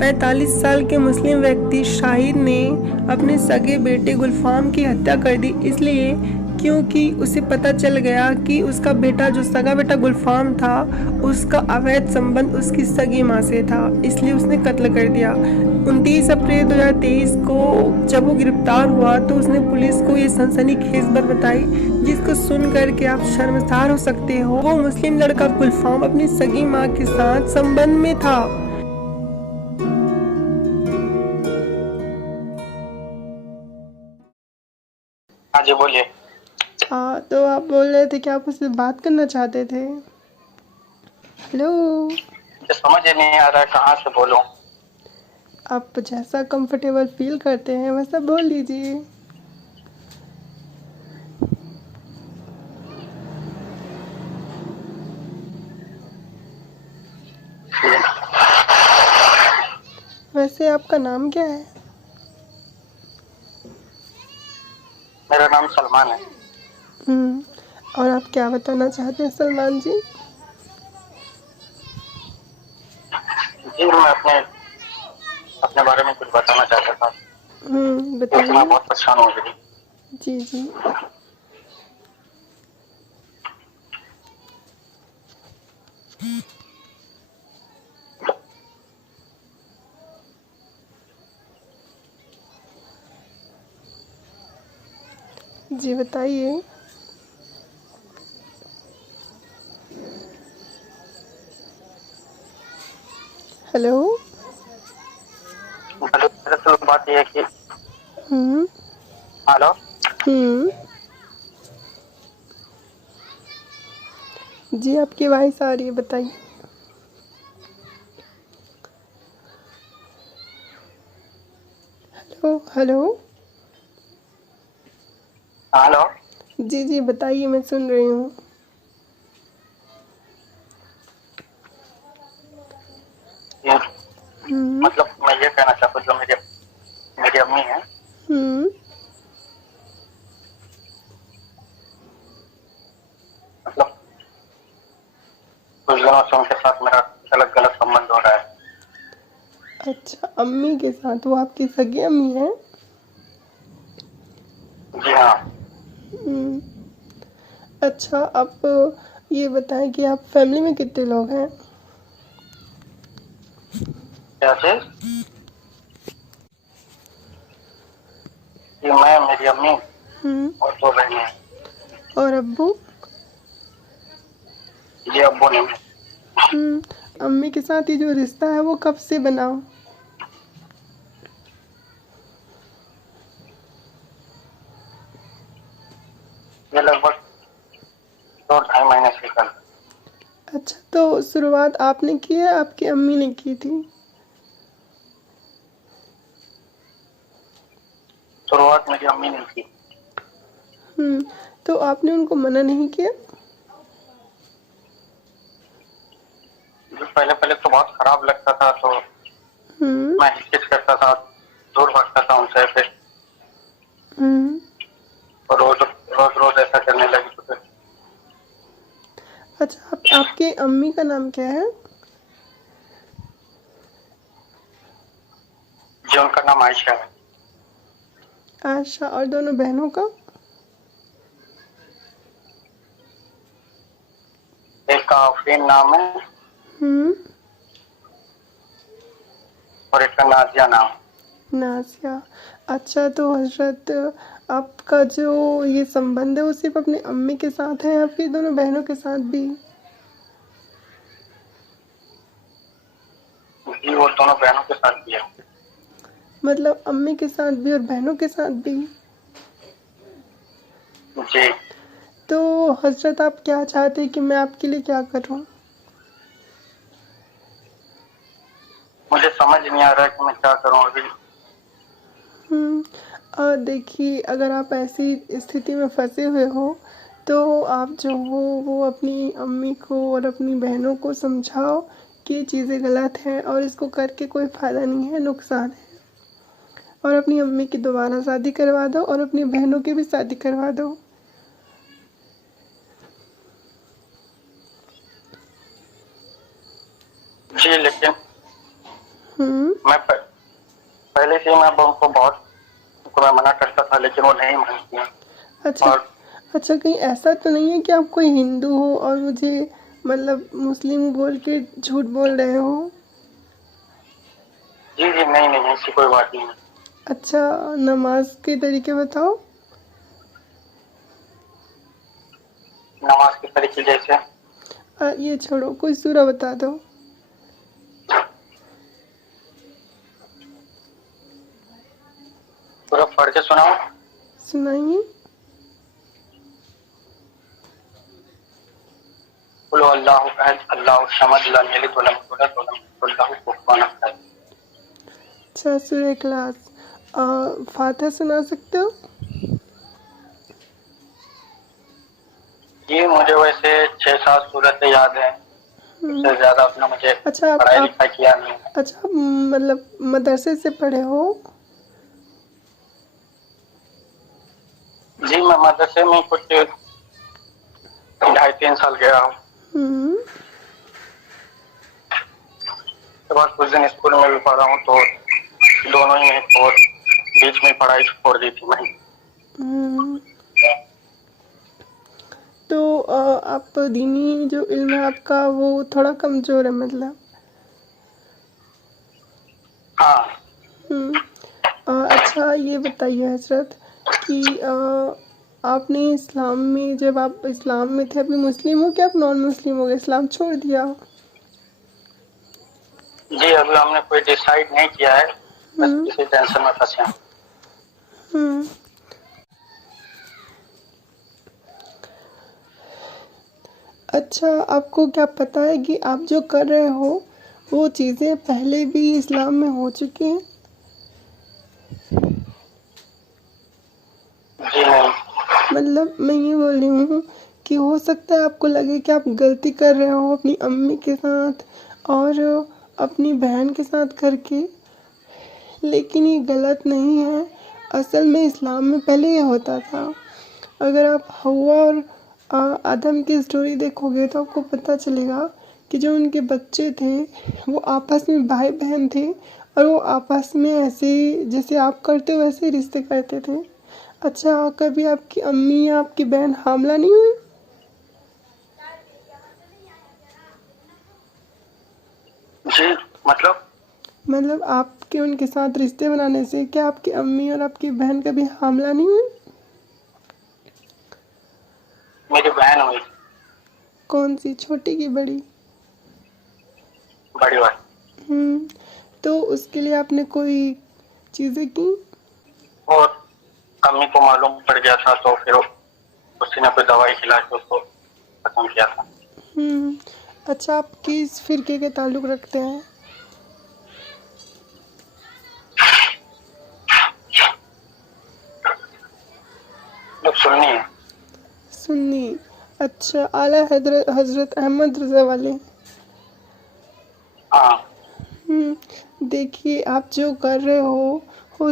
45 साल के मुस्लिम व्यक्ति शाहिद ने अपने सगे बेटे गुलफाम की हत्या कर दी इसलिए क्योंकि उसे पता चल गया कि उसका बेटा जो सगा बेटा गुलफाम था उसका अवैध संबंध उसकी सगी माँ से था, इसलिए उसने कत्ल कर दिया। 29 अप्रैल 2023 को जब वो गिरफ्तार हुआ तो उसने पुलिस को ये सनसनीखेज बात बताई जिसको सुन कर के आप शर्मसार हो सकते हो। वो मुस्लिम लड़का गुलफाम अपनी सगी माँ के साथ संबंध में था। हाँ जी बोलिए। हाँ, तो आप बोल रहे थे कि आप उससे बात करना चाहते थे। हेलो। मुझे समझ ही नहीं आ रहा है कहाँ से बोलूं। आप जैसा कंफर्टेबल फील करते हैं वैसा बोल लीजिए। वैसे आपका नाम क्या है? मेरा नाम सलमान है। और आप क्या बताना चाहते हैं सलमान जी? जी मैं अपने अपने बारे में कुछ बताना चाहता था। क्योंकि मैं बताइए। बहुत परेशान हो गई। जी जी। जी बताइए। हेलो। दरअसल बात यह है कि हम्म हेलो। हम्म जी आपकी वॉइस आ रही है, बताइए। Hello hello. हेलो। जी जी बताइए, मैं सुन रही हूँ। ये हम्म मतलब मैं ये कहना चाहता हूँ जो मेरी मेरी अम्मी है, हम्म मतलब कुछ दिनों से उनके साथ मेरा गलत गलत संबंध हो रहा है। अच्छा, अम्मी के साथ? वो आपकी सगी अम्मी है? जी हाँ। हम्म अच्छा, आप ये बताएं कि आप फैमिली में कितने लोग हैं? क्या चीज? कि मैं, मेरी अम्मी हम्म और दो बहनें हैं। और अब्बू? ये अब्बू नहीं है। अम्मी के साथ ये जो रिश्ता है वो कब से बना? ये लगभग 2 ढाई महीने से कल। अच्छा, तो शुरुआत आपने की है आपकी अम्मी ने की थी? शुरुआत मेरी अम्मी ने की। हम्म तो आपने उनको मना नहीं किया? जो पहले पहले तो बहुत खराब लगता था तो हम्म मैं हिचकिच करता था, दूर भागता था उनसे। फिर हम्म रोज रोज रोज ऐसा करने लगी तो फिर अच्छा, आपके अम्मी का नाम क्या है? जी उनका नाम आयशा है। आशा। और दोनों बहनों का? एक का आफरीन नाम है हम्म और एक का नाजिया नाम है। नाज़िया। अच्छा, तो हजरत आपका जो ये संबंध है वो सिर्फ अपने अम्मी के साथ है या फिर दोनों बहनों के साथ भी? जी वो दोनों बहनों के साथ भी है। मतलब अम्मी के साथ भी और बहनों के साथ भी? जी तो हजरत आप क्या चाहते हैं कि मैं आपके लिए क्या करूं? मुझे समझ नहीं आ रहा है कि मैं क्या करूं अभी। देखिए, अगर आप ऐसी स्थिति में फंसे हुए हो तो आप जो हो वो अपनी अम्मी को और अपनी बहनों को समझाओ कि ये चीज़ें गलत हैं और इसको करके कोई फ़ायदा नहीं है, नुकसान है। और अपनी अम्मी की दोबारा शादी करवा दो और अपनी बहनों की भी शादी करवा दो। जी लेकिन मैं पहले से मैं उनको बहुत उनको मैं मना करता था, लेकिन वो नहीं मानती हैं। अच्छा और अच्छा, कहीं ऐसा तो नहीं है कि आप कोई हिंदू हो और मुझे मतलब मुस्लिम बोल के झूठ बोल रहे हो? जी जी, नहीं नहीं, ऐसी कोई बात नहीं है। अच्छा, नमाज के तरीके बताओ। नमाज के तरीके जैसे ये छोड़ो, कोई सूरा बता दो। पूरा पढ़ के सुनाओ। सुनाइए। कुल अल्लाहु अहद अल्लाहु समद लम यलिद वलम यूलद वलम यकुल लहू कुफुवन अहद। अच्छा, सूर्य क्लास। फातिहा सुना सकते हो? जी, मुझे वैसे 6-7 सूरतें याद हैं, उससे ज्यादा अपना मुझे अच्छा, पढ़ाई लिखाई किया नहीं है। अच्छा, मतलब मदरसे से पढ़े हो? जी, मैं मदरसे में कुछ 2.5-3 साल गया हूँ। उसके बाद कुछ दिन स्कूल में भी पढ़ा हूँ, तो दोनों ही में और बीच में पढ़ाई छोड़ दी थी मैंने। तो आप दीनी जो इल्म है आपका वो थोड़ा कमज़ोर है मतलब। हाँ। अच्छा, ये बताइए हजरत कि आपने इस्लाम में, जब आप इस्लाम में थे, अभी मुस्लिम हो क्या आप नॉन मुस्लिम हो गए, इस्लाम छोड़ दिया? जी, अभी हमने कोई डिसाइड नहीं किया है, बस किसी टेंशन में फंसे हैं। अच्छा, आपको क्या पता है कि आप जो कर रहे हो वो चीज़ें पहले भी इस्लाम में हो चुकी हैं? जी नहीं। मतलब मैं ये बोल रही हूँ कि हो सकता है आपको लगे कि आप गलती कर रहे हो अपनी अम्मी के साथ और अपनी बहन के साथ करके, लेकिन ये गलत नहीं है। असल में इस्लाम में पहले ये होता था। अगर आप हव्वा और आदम की स्टोरी देखोगे तो आपको पता चलेगा कि जो उनके बच्चे थे वो आपस में भाई बहन थे और वो आपस में ऐसे जैसे आप करते हो वैसे रिश्ते करते थे। अच्छा, कभी आपकी अम्मी या आपकी बहन हामला नहीं हुई? जी, मतलब आपके उनके साथ रिश्ते बनाने से क्या आपकी अम्मी और आपकी बहन कभी हामला नहीं हुई? मेरी बहन हुई, कौन सी, छोटी की बड़ी? बड़ी वाली। तो उसके लिए आपने कोई चीज़ें की? और अम्मी को मालूम पड़ गया था, तो फिर उसने कोई दवाई खिला के उसको खत्म किया था। अच्छा, आप किस फिरके के ताल्लुक़ रखते हैं? लोग सुननी है। सुन्नी। अच्छा, आला हजरत अहमद रज़ा वाले। हाँ। देखिए, आप जो कर रहे हो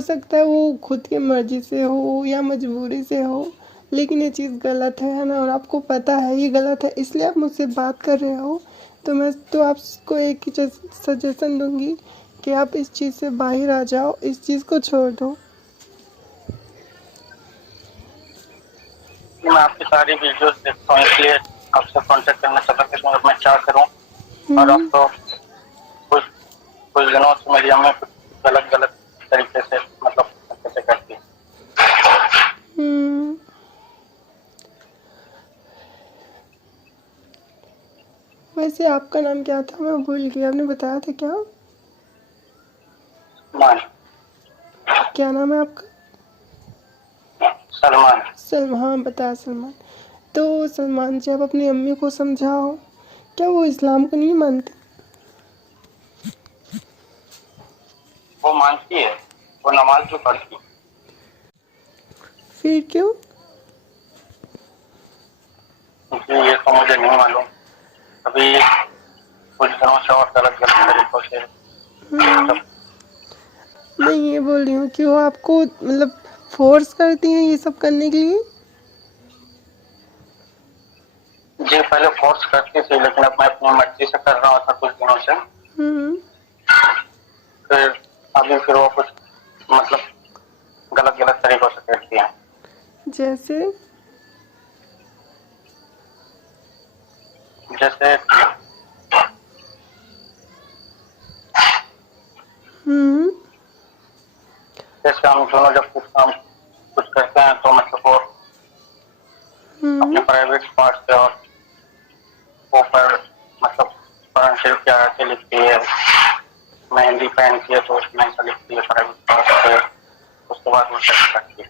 सकता है वो खुद की मर्जी से हो या मजबूरी से हो, लेकिन ये चीज़ गलत है ना, और आपको पता है ये गलत है, इसलिए आप मुझसे बात कर रहे हो। तो मैं तो आपको एक ही सजेशन दूंगी कि आप इस चीज़ से बाहर आ जाओ, इस चीज़ को छोड़ दो। मैं आपकी सारी वीडियोस देखता हूँ, इसलिए आपसे कांटेक्ट करना चाहता था कि मैं क्या करूँ। और अब तो कुछ कुछ दिनों से मेरी अम्मी कुछ गलत गलत तरीके से मतलब कैसे करती है। वैसे आपका नाम क्या था, मैं भूल गई, आपने बताया था क्या? मान क्या नाम है आपका? सलमान। सलमान, हाँ बताया, सलमान। तो सलमान जी, आप अपनी अम्मी को समझाओ, क्या वो इस्लाम को नहीं मानती? वो मानती है, वो नमाज भी पढ़ती है। फिर क्यों? ये तो मुझे नहीं मालूम। अभी कुछ दिनों से और गलत गलत तरीकों से मतलब मैं ये बोल रही हूँ कि वो आपको मतलब फोर्स करती हैं ये सब करने के लिए? जी, पहले फोर्स करती थी, लेकिन अब मैं अपनी मर्जी से कर रहा था कुछ दिनों से। फिर अभी फिर वो कुछ मतलब गलत गलत तरीकों से कहती हैं। जैसे? जैसे हम्म। जैसे हम दोनों जब कुछ करते हैं तो मतलब वो अपने प्राइवेट पार्ट से और ऊपर मतलब पेंसिल क्या ऐसे लिखती है, मेहंदी पहनती है तो उसमें ऐसा लिखती है प्राइवेट पार्ट से, उसके बाद वो चेक करती है।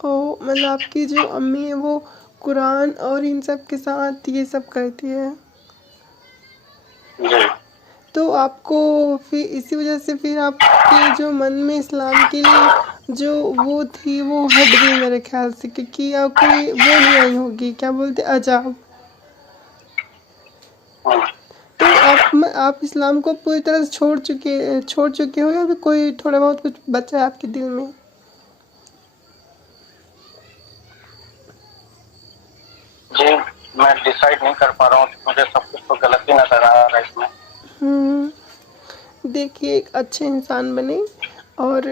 ओ, मतलब आपकी जो अम्मी है वो कुरान और इन सब के साथ ये सब करती है। जी तो आपको फिर इसी वजह से फिर आपके जो मन में इस्लाम के लिए जो वो थी वो हट गई मेरे ख्याल से, क्योंकि आपको ये वो नहीं आई होगी, क्या बोलते, अजाब। हाँ। तो आप इस्लाम को पूरी तरह से छोड़ चुके हो, या फिर कोई थोड़ा बहुत कुछ बचा है आपके दिल में? जी मैं डिसाइड नहीं कर पा रहा हूँ, मुझे सब कुछ तो गलत ही नजर आ रहा है इसमें। देखिए, एक अच्छे इंसान बने, और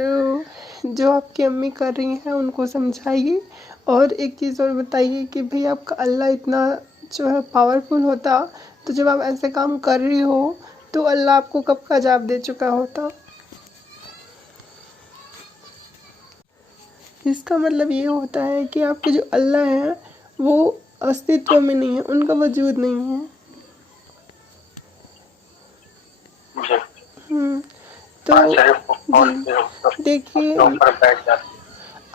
जो आपकी अम्मी कर रही हैं उनको समझाइए। और एक चीज़ और बताइए कि भाई आपका अल्लाह इतना जो है पावरफुल होता, तो जब आप ऐसे काम कर रही हो तो अल्लाह आपको कब का अजाब दे चुका होता। इसका मतलब ये होता है कि आपके जो अल्लाह हैं वो अस्तित्व में नहीं है, उनका वजूद नहीं है। जी तो शरीफ को खोल जी, के देखिए, उसके ऊपर बैठ जाती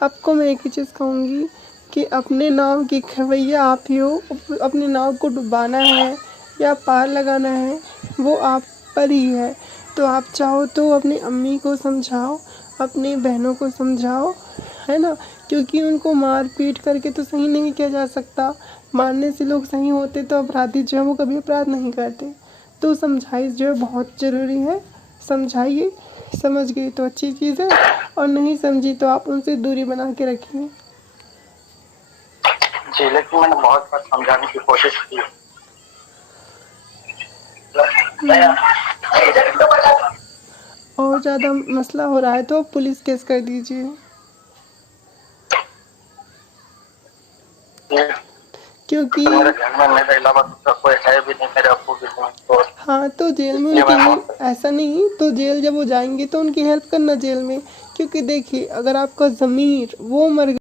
आपको मैं एक ही चीज़ कहूँगी कि अपने नाव की खवैया आप ही हो। अपने नाव को डुबाना है या पार लगाना है वो आप पर ही है। तो आप चाहो तो अपनी अम्मी को समझाओ, अपनी बहनों को समझाओ, है ना, क्योंकि उनको मार पीट करके तो सही नहीं किया जा सकता। मारने से लोग सही होते तो अपराधी जो है वो कभी अपराध नहीं करते। तो समझाइश जो है बहुत ज़रूरी है, समझाइए। समझ गई तो अच्छी चीज़ है, और नहीं समझी तो आप उनसे दूरी बना के रखिए। जी, लेकिन मैंने बहुत बार समझाने की कोशिश की। और ज़्यादा मसला हो रहा है तो आप पुलिस केस कर दीजिए, ये क्योंकि तो मेरे घर में मेरे अलावा दूसरा कोई है भी नहीं, मेरे अब्बू भी नहीं, तो हाँ, तो जेल में इसलिए उनकी मैं हेल्प, ऐसा नहीं तो जेल जब वो जाएंगे तो उनकी हेल्प करना जेल में। क्योंकि देखिए, अगर आपका ज़मीर वो मर